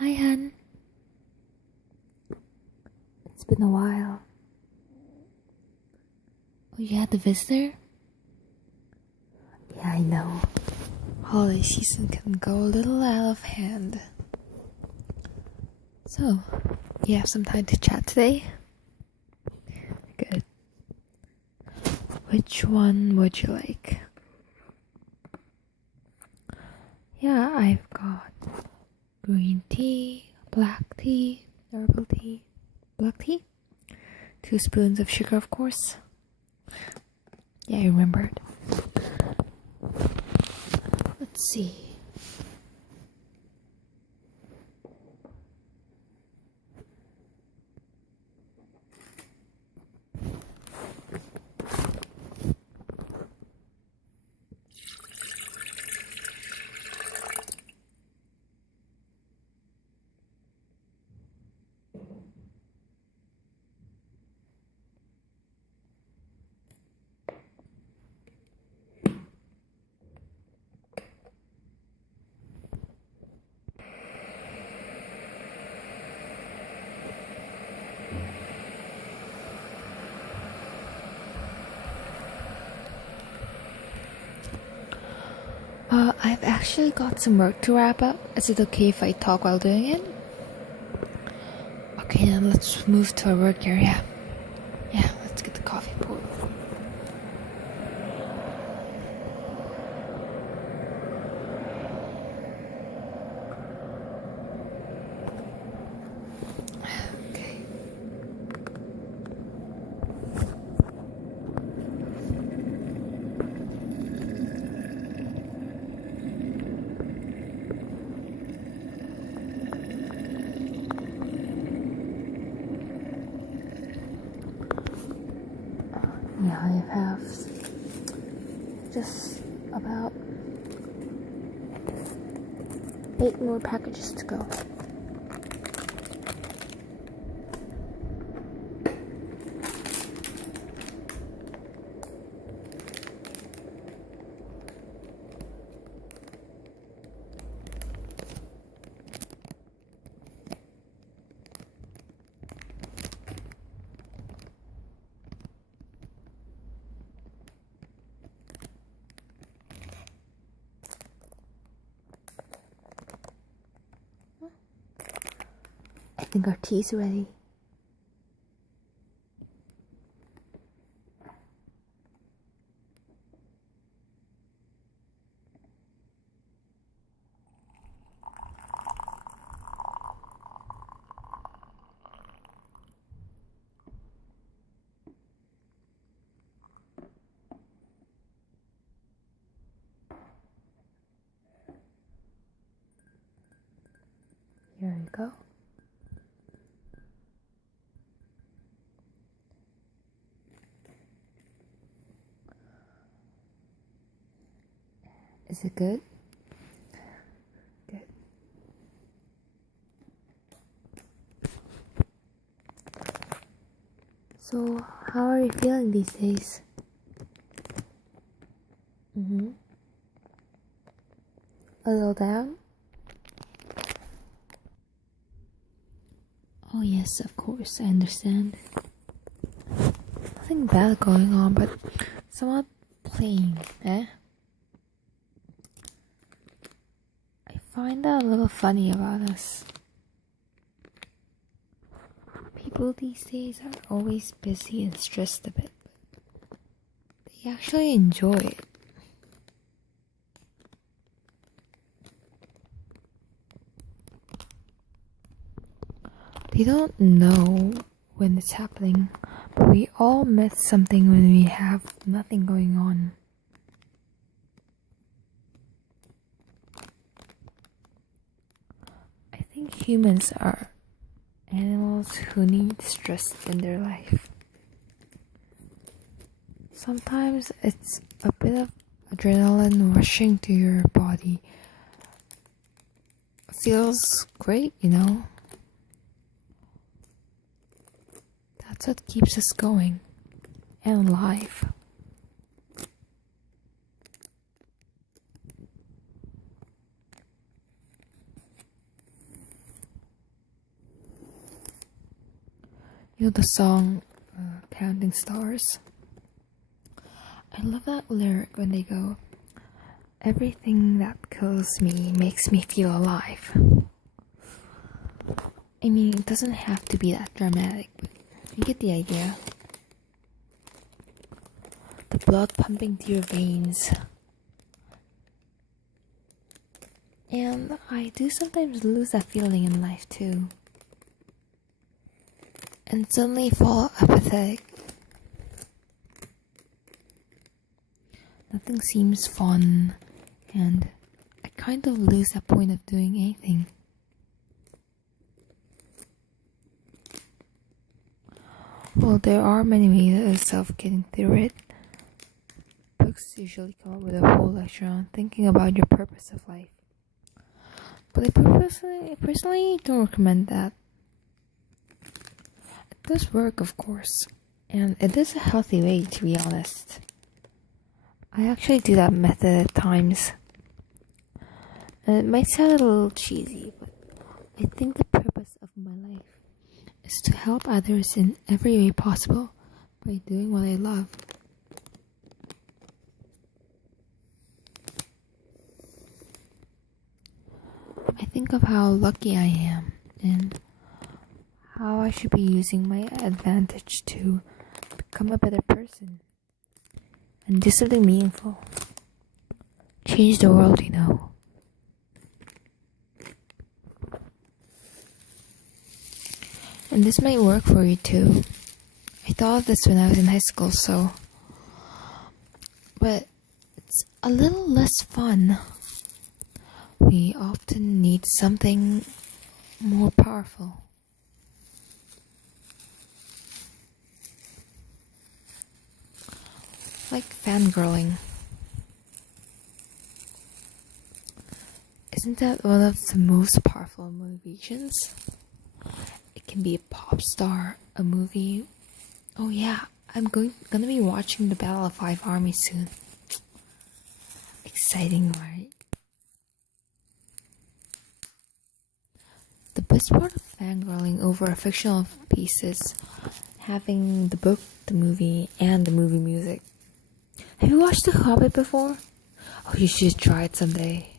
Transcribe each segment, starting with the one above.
Hi, hun. It's been a while. Oh, you had the visitor? Yeah, I know. Holiday season can go a little out of hand. So, you have some time to chat today? Good. Which one would you like? Yeah, I've got green tea, black tea, herbal tea, black tea, 2 spoons of sugar, of course. Yeah, I remembered. Let's see. I've actually got some work to wrap up. Is it okay if I talk while doing it? Okay, then let's move to our work area. Yeah, let's get the coffee poured. Okay. Yeah, I have just about 8 more packages to go. I think our tea's ready. Here we go. Is it good? Good. So, how are you feeling these days? A little down? Oh yes, of course, I understand. Nothing bad going on, but somewhat plain, eh? I find that a little funny about us. People these days are always busy and stressed a bit. They actually enjoy it. They don't know when it's happening, but we all miss something when we have nothing going on. I think humans are animals who need stress in their life. Sometimes it's a bit of adrenaline rushing to your body. Feels great, you know? That's what keeps us going and alive. You know the song Counting Stars? I love that lyric when they go, "Everything that kills me makes me feel alive." I mean, it doesn't have to be that dramatic, but you get the idea. The blood pumping through your veins. And I do sometimes lose that feeling in life too. And suddenly fall apathetic. Nothing seems fun, and I kind of lose that point of doing anything. Well, there are many ways of getting through it. Books usually come up with a whole lecture on thinking about your purpose of life. But I personally don't recommend that. It does work, of course, and it is a healthy way, to be honest. I actually do that method at times. And it might sound a little cheesy, but I think the purpose of my life is to help others in every way possible by doing what I love. I think of how lucky I am and how I should be using my advantage to become a better person and do something meaningful. Change the world, you know. And this might work for you too. I thought of this when I was in high school, but it's a little less fun. We often need something more powerful. Like fangirling. Isn't that one of the most powerful motivations? It can be a pop star, a movie. Oh yeah, I'm gonna be watching the Battle of Five Armies soon. Exciting, right? The best part of fangirling over a fictional piece is having the book, the movie, and the movie music. Have you watched The Hobbit before? Oh, you should try it someday.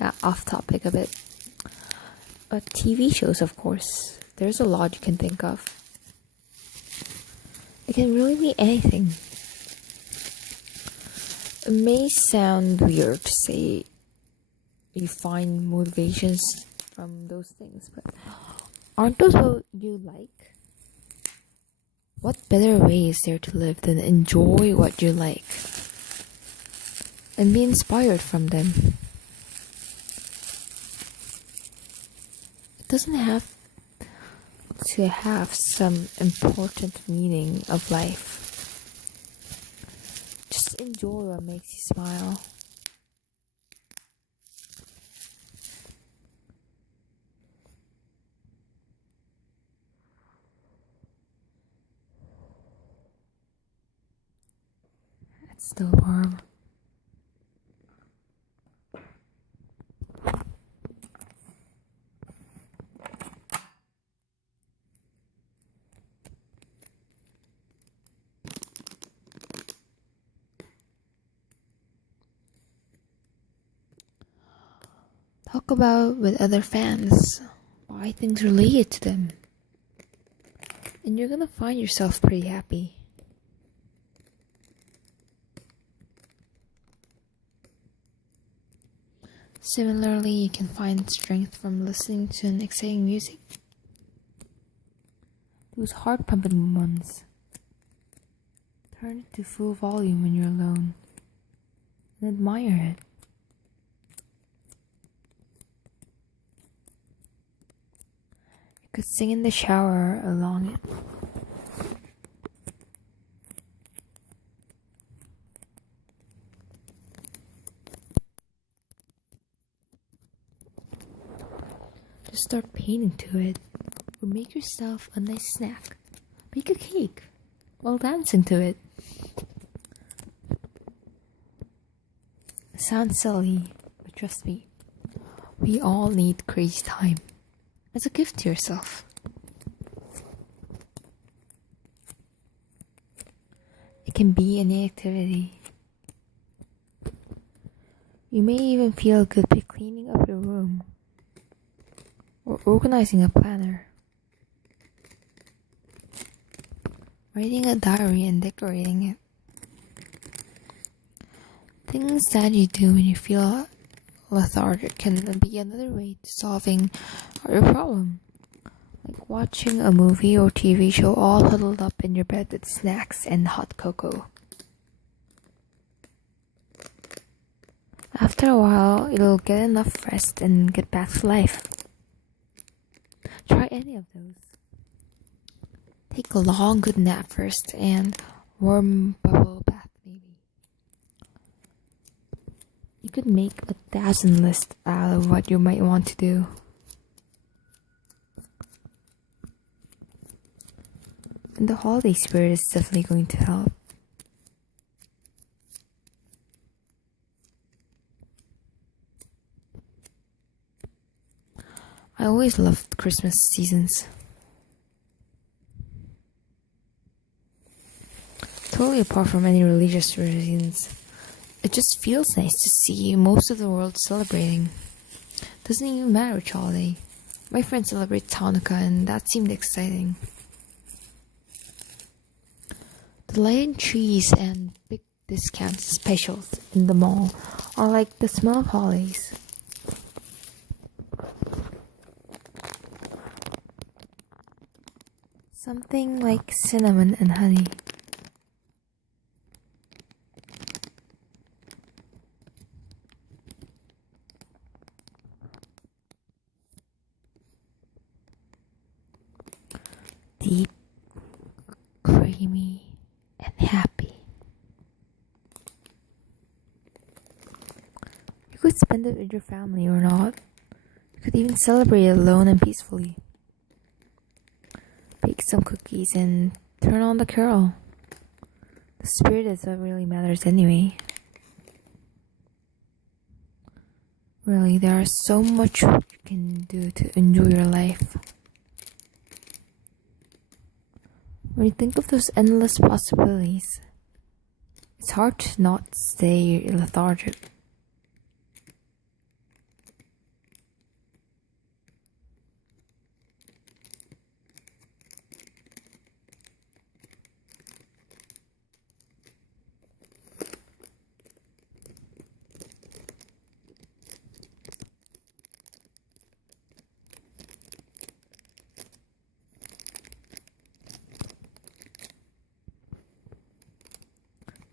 Yeah, off topic a bit. But TV shows, of course. There's a lot you can think of. It can really be anything. It may sound weird to say you find motivations from those things, but aren't those what you like? What better way is there to live than enjoy what you like and be inspired from them? It doesn't have to have some important meaning of life. Just enjoy what makes you smile. It's still warm. Talk about with other fans. Buy things related to them. And you're gonna find yourself pretty happy. Similarly, you can find strength from listening to an exciting music. Those heart-pumping ones. Turn it to full volume when you're alone. And admire it. You could sing in the shower along it. Just start painting to it, or make yourself a nice snack. Bake a cake while dancing to it. It sounds silly, but trust me, we all need crazy time as a gift to yourself. can be any activity. You may even feel good by cleaning up your room or organizing a planner, writing a diary and decorating it. Things that you do when you feel lethargic can be another way to solving your problem, like watching a movie or TV show all huddled up in your bed with snacks and hot cocoa. After a while, you'll get enough rest and get back to life. Try any of those. Take a long good nap first and warm bubble bath maybe. You could make 1,000 lists out of what you might want to do. And the holiday spirit is definitely going to help. I always loved Christmas seasons. Totally apart from any religious reasons. It just feels nice to see most of the world celebrating. Doesn't even matter which holiday. My friends celebrate Hanukkah and that seemed exciting. The lighted trees and big discount specials in the mall are like the smell of holidays. Something like cinnamon and honey. Deep, creamy, and happy. You could spend it with your family or not. You could even celebrate it alone and peacefully. Bake some cookies and turn on the carol. The spirit is what really matters anyway. Really, there is so much you can do to enjoy your life. When you think of those endless possibilities, it's hard to not stay lethargic.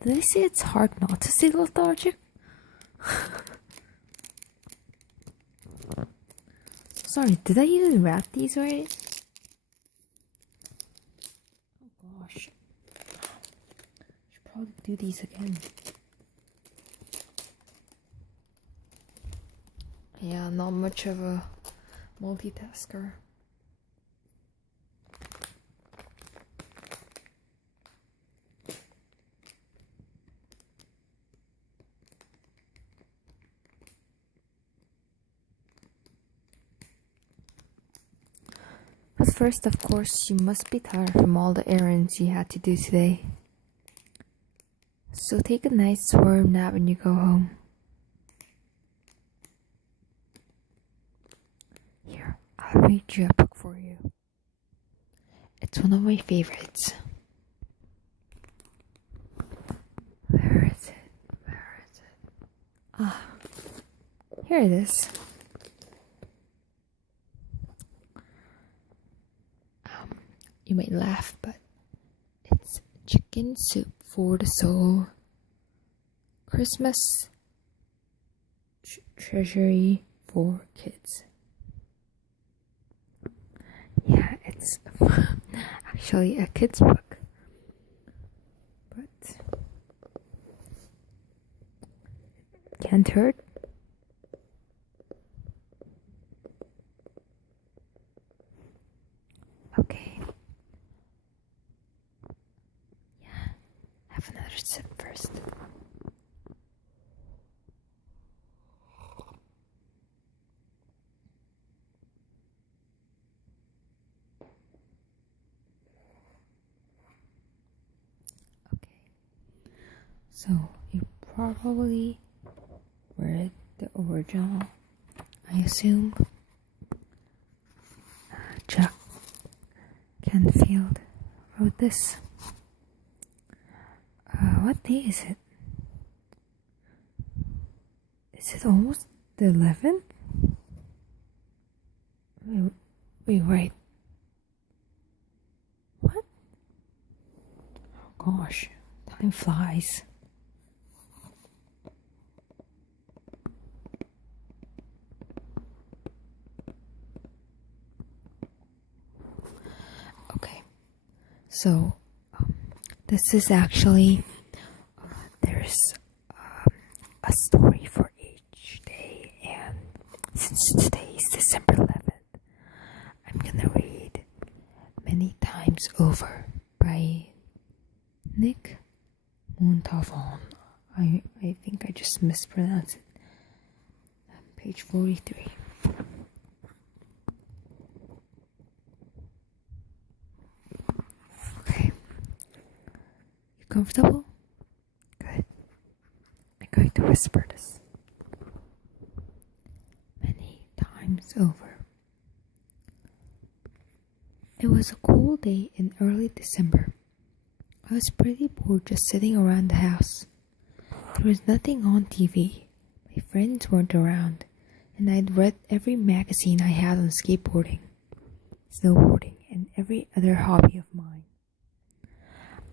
Did I say it's hard not to stay lethargic? Sorry, did I even wrap these right? Oh gosh. Should probably do these again. Yeah, not much of a multitasker. But first, of course, you must be tired from all the errands you had to do today. So take a nice warm nap when you go home. Here, I'll read you a book for you. It's one of my favorites. Where is it? Ah, here it is. You might laugh, but it's Chicken Soup for the Soul. Christmas Treasury for Kids. Yeah, it's actually a kid's book. But can't hurt. Okay. Have another sip first. Okay. So you probably read the original, I assume. Jack Canfield wrote this. What day is it? Is it almost the 11th? Wait. What? Oh gosh, time flies. Okay, so this is actually there's a story for each day, and since today is December 11th, I'm gonna read Many Times Over by Nick Montavon. I think I just mispronounced it. Page 43. Okay. You comfortable? Good. I'm going to whisper this. Many times over. It was a cool day in early December. I was pretty bored just sitting around the house. There was nothing on TV. My friends weren't around, and I'd read every magazine I had on skateboarding, snowboarding, and every other hobby of mine.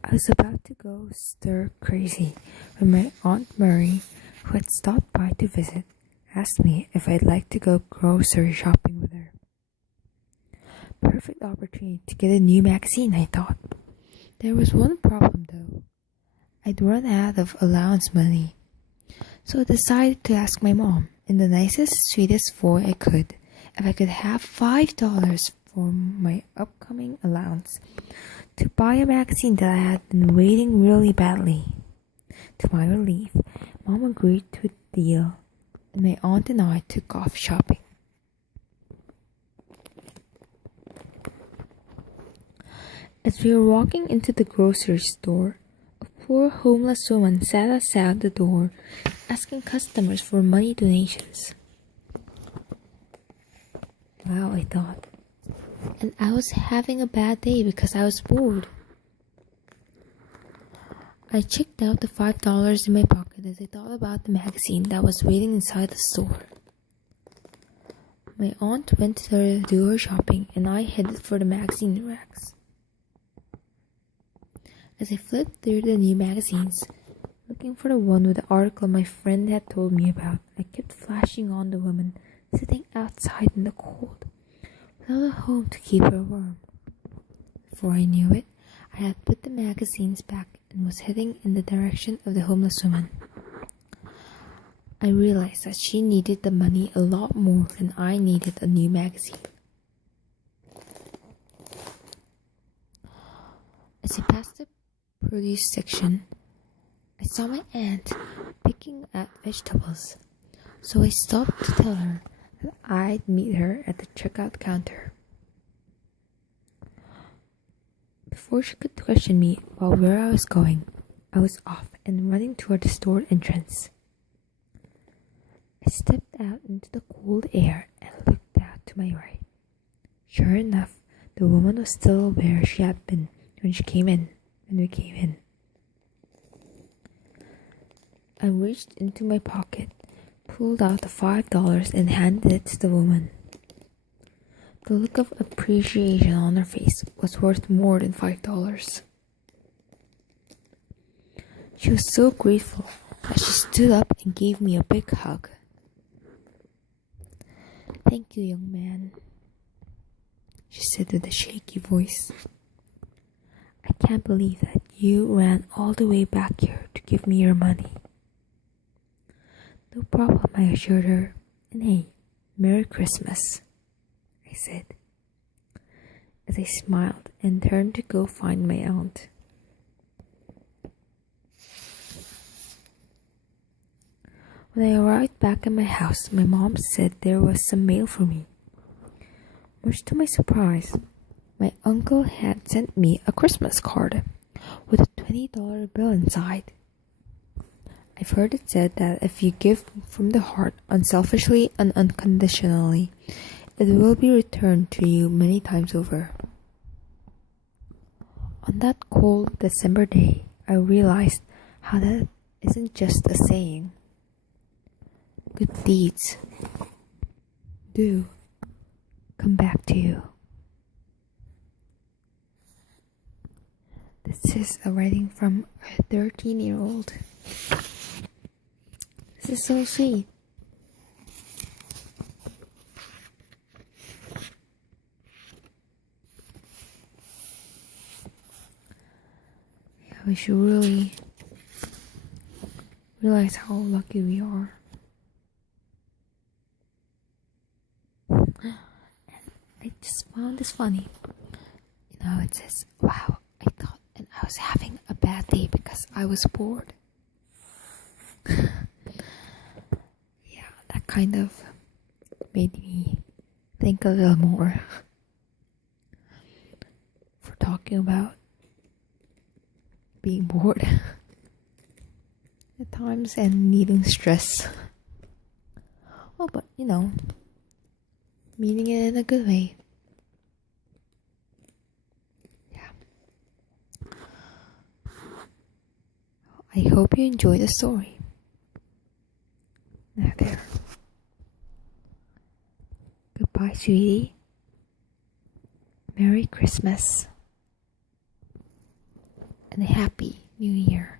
I was about to go stir crazy when my Aunt Murray, who had stopped by to visit, asked me if I'd like to go grocery shopping with her. Perfect opportunity to get a new magazine, I thought. There was one problem though. I'd run out of allowance money, so I decided to ask my mom, in the nicest, sweetest voice I could, if I could have $5 for my upcoming allowance to buy a magazine that I had been waiting really badly. To my relief, Mom agreed to the deal, and my aunt and I took off shopping. As we were walking into the grocery store, a poor homeless woman sat outside the door, asking customers for money donations. Wow, I thought. And I was having a bad day because I was bored. I checked out the $5 in my pocket as I thought about the magazine that was waiting inside the store. My aunt went to do her shopping, and I headed for the magazine racks. As I flipped through the new magazines, looking for the one with the article my friend had told me about, I kept flashing on the woman sitting outside in the cold, without a home to keep her warm. Before I knew it, I had put the magazines back and was heading in the direction of the homeless woman. I realized that she needed the money a lot more than I needed a new magazine. As I passed the produce section, I saw my aunt picking at vegetables, so I stopped to tell her that I'd meet her at the checkout counter. Before she could question me about where I was going, I was off and running toward the store entrance. I stepped out into the cold air and looked out to my right. Sure enough, the woman was still where she had been when we came in. I reached into my pocket, pulled out the $5 and handed it to the woman. The look of appreciation on her face was worth more than $5. She was so grateful that she stood up and gave me a big hug. "Thank you, young man," she said with a shaky voice. "I can't believe that you ran all the way back here to give me your money." "No problem," I assured her. "And hey, Merry Christmas," I said, as I smiled and turned to go find my aunt. When I arrived back at my house, my mom said there was some mail for me. Much to my surprise, my uncle had sent me a Christmas card with a $20 bill inside. I've heard it said that if you give from the heart, unselfishly and unconditionally, it will be returned to you many times over. On that cold December day, I realized how that isn't just a saying. Good deeds do come back to you. This is a writing from a 13-year-old. This is so sweet. Yeah, we should really realize how lucky we are. I just found this funny. You know, it says, wow, I thought and I was having a bad day because I was bored. Yeah, that kind of made me think a little more for talking about being bored at times and needing stress. Oh, but you know, meaning it in a good way. Yeah. I hope you enjoy the story. Now there. Goodbye, sweetie. Merry Christmas. And a Happy New Year.